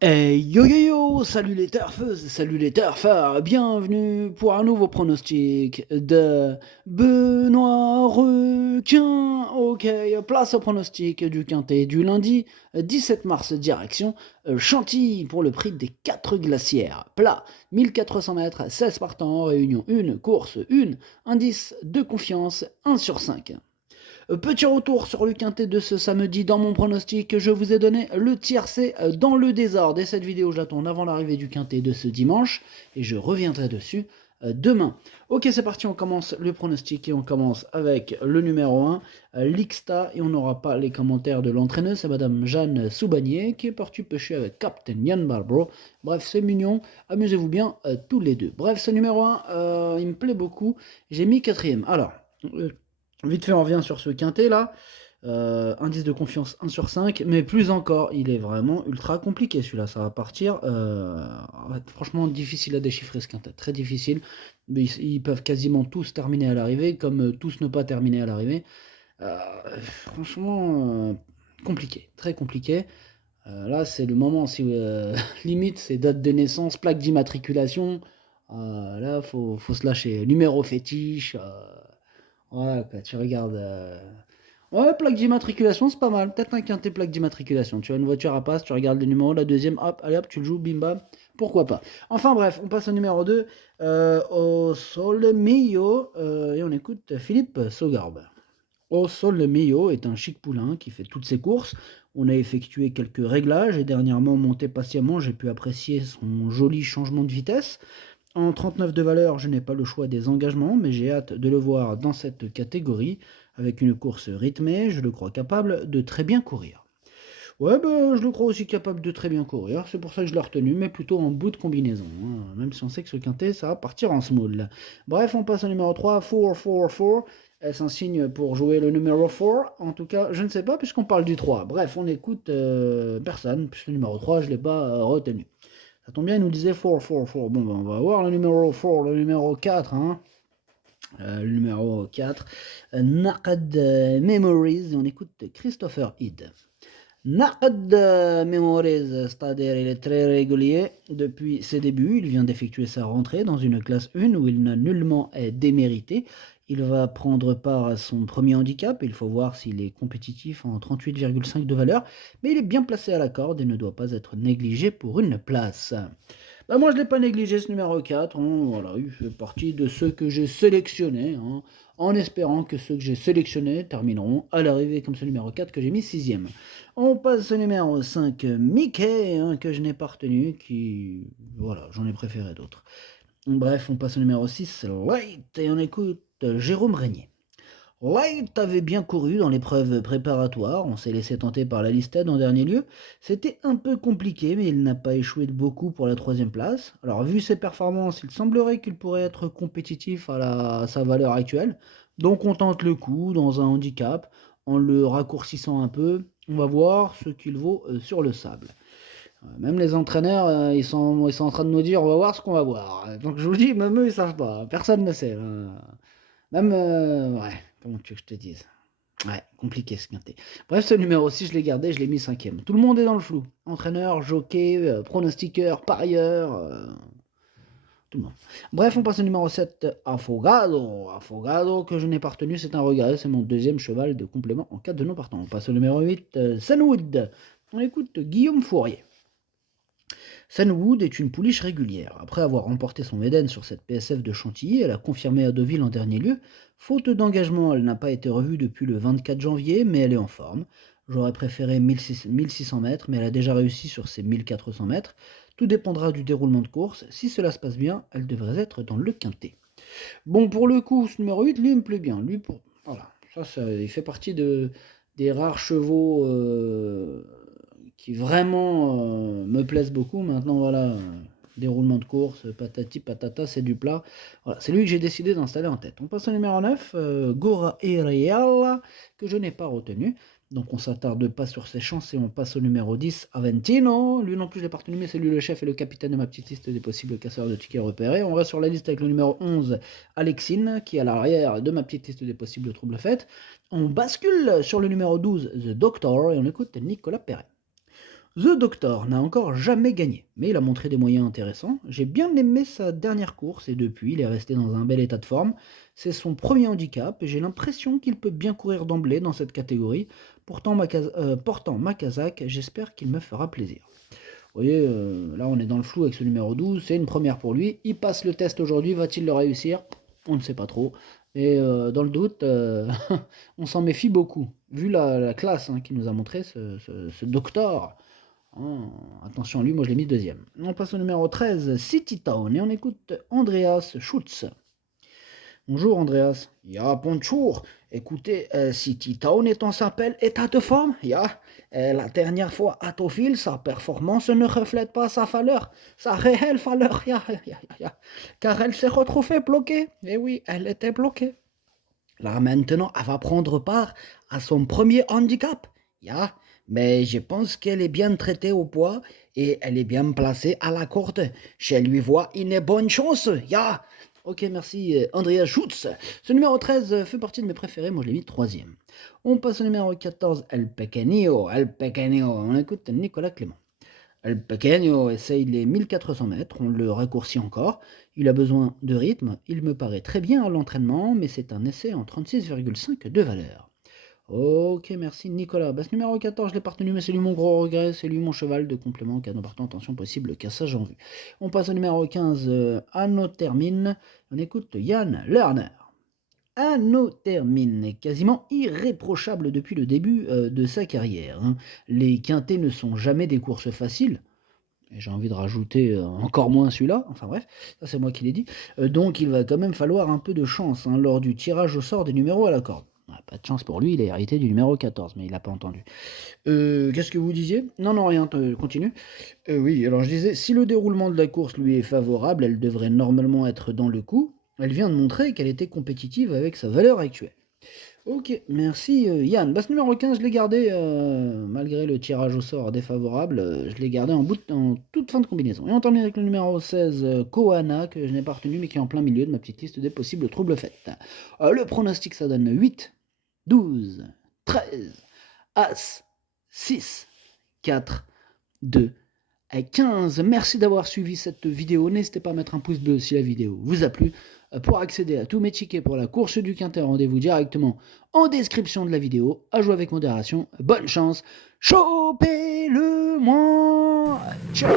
Hey yo yo yo, salut les turfeuses, salut les turfeurs, bienvenue pour un nouveau pronostic de Benoît Requin. Ok, place au pronostic du quintet du lundi 17 mars, direction Chantilly pour le prix des 4 glacières. Plat, 1400 mètres, 16 partants, réunion 1, course 1, indice de confiance 1 sur 5. Petit retour sur le quintet de ce samedi dans mon pronostic. Je vous ai donné le tiercé dans le désordre. Et cette vidéo, je la tourne avant l'arrivée du quintet de ce dimanche. Et je reviendrai dessus demain. Ok, c'est parti, on commence le pronostic et on commence avec le numéro 1, l'Ixta. Et on n'aura pas les commentaires de l'entraîneuse, c'est Madame Jeanne Soubanier qui est partie pêcher avec Captain Yann Barbro. Bref, c'est mignon, amusez-vous bien tous les deux. Bref, ce numéro 1, il me plaît beaucoup. J'ai mis quatrième. Alors, vite fait, on revient sur ce quintet là. Indice de confiance 1 sur 5, mais plus encore, il est vraiment ultra compliqué celui-là. Ça va partir. Franchement, difficile à déchiffrer ce quintet, très difficile. Mais ils peuvent quasiment tous terminer à l'arrivée, comme tous ne pas terminer à l'arrivée. Euh, Franchement, compliqué, très compliqué. Là, c'est le moment, si limite, c'est date de naissance, plaque d'immatriculation. Là, faut se lâcher. Numéro fétiche. Voilà, quoi, tu regardes. Ouais, plaque d'immatriculation, c'est pas mal. Peut-être un quintet plaque d'immatriculation. Tu as une voiture à passe, tu regardes le numéro, la deuxième, hop, allez hop, tu le joues, bim bam. Pourquoi pas. Enfin bref, on passe au numéro 2, au Sol Mio, et on écoute Philippe Saugarbe. Au Sol Mio est un chic poulain qui fait toutes ses courses. On a effectué quelques réglages et dernièrement, monté patiemment, j'ai pu apprécier son joli changement de vitesse. En 39 de valeur, je n'ai pas le choix des engagements, mais j'ai hâte de le voir dans cette catégorie. Avec une course rythmée, je le crois capable de très bien courir. Ouais, bah, je le crois aussi capable de très bien courir, c'est pour ça que je l'ai retenu, mais plutôt en bout de combinaison, hein. Même si on sait que ce quintet, ça va partir en small. Bref, on passe au numéro 3, 4-4-4. Est-ce un signe pour jouer le numéro 4? En tout cas, je ne sais pas, puisqu'on parle du 3. Bref, on écoute personne, puisque le numéro 3, je ne l'ai pas retenu. Ça tombe bien, il nous disait 4-4-4. Bon, ben, on va voir le numéro 4, le numéro 4, hein. Le numéro 4, Naqad Memories, et on écoute Christopher Heed. Naqad Memories, c'est-à-dire il est très régulier depuis ses débuts. Il vient d'effectuer sa rentrée dans une classe 1 où il n'a nullement démérité. Il va prendre part à son premier handicap. Il faut voir s'il est compétitif en 38,5 de valeur. Mais il est bien placé à la corde et ne doit pas être négligé pour une place. Bah, moi, je ne l'ai pas négligé ce numéro 4, hein. Voilà, il fait partie de ceux que j'ai sélectionnés, hein, en espérant que ceux que j'ai sélectionnés termineront à l'arrivée comme ce numéro 4 que j'ai mis 6ème. On passe au numéro 5, Mickey, hein, que je n'ai pas retenu, qui... Voilà, j'en ai préféré d'autres. Bref, on passe au numéro 6, Light, et on écoute Jérôme Régnier. White avait bien couru dans l'épreuve préparatoire, on s'est laissé tenter par la Listed en dernier lieu. C'était un peu compliqué, mais il n'a pas échoué de beaucoup pour la troisième place. Alors, vu ses performances, il semblerait qu'il pourrait être compétitif à sa valeur actuelle. Donc, on tente le coup dans un handicap, en le raccourcissant un peu. On va voir ce qu'il vaut sur le sable. Même les entraîneurs, ils sont en train de nous dire, on va voir ce qu'on va voir. Donc, je vous dis, même eux, ils savent pas. Personne ne sait, hein. Même, ouais, comment tu veux que je te dise? Ouais, compliqué ce quintet. Bref, ce numéro 6, je l'ai gardé, je l'ai mis 5ème. Tout le monde est dans le flou. Entraîneur, jockey, pronostiqueur, parieur, tout le monde. Bref, on passe au numéro 7, Afogado. Afogado, que je n'ai pas retenu, c'est un regret, c'est mon deuxième cheval de complément en cas de non partant. On passe au numéro 8, Sunwood. On écoute Guillaume Fourier. Sunwood est une pouliche régulière. Après avoir remporté son Méden sur cette PSF de Chantilly, elle a confirmé à Deauville en dernier lieu. Faute d'engagement, elle n'a pas été revue depuis le 24 janvier, mais elle est en forme. J'aurais préféré 1600 mètres, mais elle a déjà réussi sur ses 1400 mètres. Tout dépendra du déroulement de course. Si cela se passe bien, elle devrait être dans le quintet. Bon, pour le coup, ce numéro 8, lui, il me plaît bien. Lui, voilà, il fait partie des rares chevaux qui vraiment me plaisent beaucoup. Maintenant, voilà, déroulement de course, patati patata, c'est du plat. Voilà, c'est lui que j'ai décidé d'installer en tête. On passe au numéro 9, Gora Real, que je n'ai pas retenu. Donc on s'attarde pas sur ses chances et on passe au numéro 10, Aventino. Lui non plus je l'ai pas retenu, mais c'est lui le chef et le capitaine de ma petite liste des possibles casseurs de tickets repérés. On reste sur la liste avec le numéro 11, Alexine, qui est à l'arrière de ma petite liste des possibles troubles faites. On bascule sur le numéro 12, The Doctor, et on écoute Nicolas Perret. The Doctor n'a encore jamais gagné, mais il a montré des moyens intéressants. J'ai bien aimé sa dernière course et depuis, il est resté dans un bel état de forme. C'est son premier handicap et j'ai l'impression qu'il peut bien courir d'emblée dans cette catégorie. Portant ma casaque, j'espère qu'il me fera plaisir. Vous voyez, là on est dans le flou avec ce numéro 12, c'est une première pour lui. Il passe le test aujourd'hui, va-t-il le réussir? On ne sait pas trop. Et dans le doute, on s'en méfie beaucoup. Vu la classe qu'il nous a montré, ce docteur. Attention, lui, moi je l'ai mis deuxième. On passe au numéro 13, City Town, et on écoute Andreas Schutz. Bonjour Andreas. Ja, bonjour. Écoutez, City Town est en s'appelle état de forme. Ja, la dernière fois à Deauville, sa performance ne reflète pas sa réelle valeur. Ja, ja, ja, ja. Car elle s'est retrouvée bloquée. Eh oui, elle était bloquée. Là maintenant, elle va prendre part à son premier handicap. Ja, mais je pense qu'elle est bien traitée au poids et elle est bien placée à la corde. Je lui vois une bonne chance. Ja. Ok, merci Andrea Schutz. Ce numéro 13 fait partie de mes préférés, moi je l'ai mis troisième. On passe au numéro 14, El Pequeño. El Pequeño, on écoute Nicolas Clément. El Pequeño essaye les 1400 mètres, on le raccourcit encore. Il a besoin de rythme, il me paraît très bien à l'entraînement, mais c'est un essai en 36,5 de valeur. Ok, merci Nicolas. Ce numéro 14, je l'ai pas retenu, mais c'est lui mon gros regret, c'est lui mon cheval de complément, cas d'important, attention possible, cassage en vue. On passe au numéro 15, Anno Termine. On écoute Yann Lerner. Anno Termine est quasiment irréprochable depuis le début de sa carrière. Les quintés ne sont jamais des courses faciles. Et j'ai envie de rajouter encore moins celui-là, enfin bref, ça c'est moi qui l'ai dit. Donc il va quand même falloir un peu de chance lors du tirage au sort des numéros à la corde. Pas de chance pour lui, il a hérité du numéro 14, mais il n'a pas entendu. Qu'est-ce que vous disiez? Non, rien, continue. Oui, alors je disais, si le déroulement de la course lui est favorable, elle devrait normalement être dans le coup. Elle vient de montrer qu'elle était compétitive avec sa valeur actuelle. Ok, merci Yann. Ce numéro 15, je l'ai gardé, malgré le tirage au sort défavorable, je l'ai gardé en toute fin de combinaison. Et on termine avec le numéro 16, Koana, que je n'ai pas retenu, mais qui est en plein milieu de ma petite liste des possibles troubles faits. Le pronostic, ça donne 8, 12, 13, As, 6, 4, 2, 15. Merci d'avoir suivi cette vidéo. N'hésitez pas à mettre un pouce bleu si la vidéo vous a plu. Pour accéder à tous mes tickets pour la course du Quintet, rendez-vous directement en description de la vidéo. À jouer avec modération. Bonne chance. Chopez-le moi. Ciao.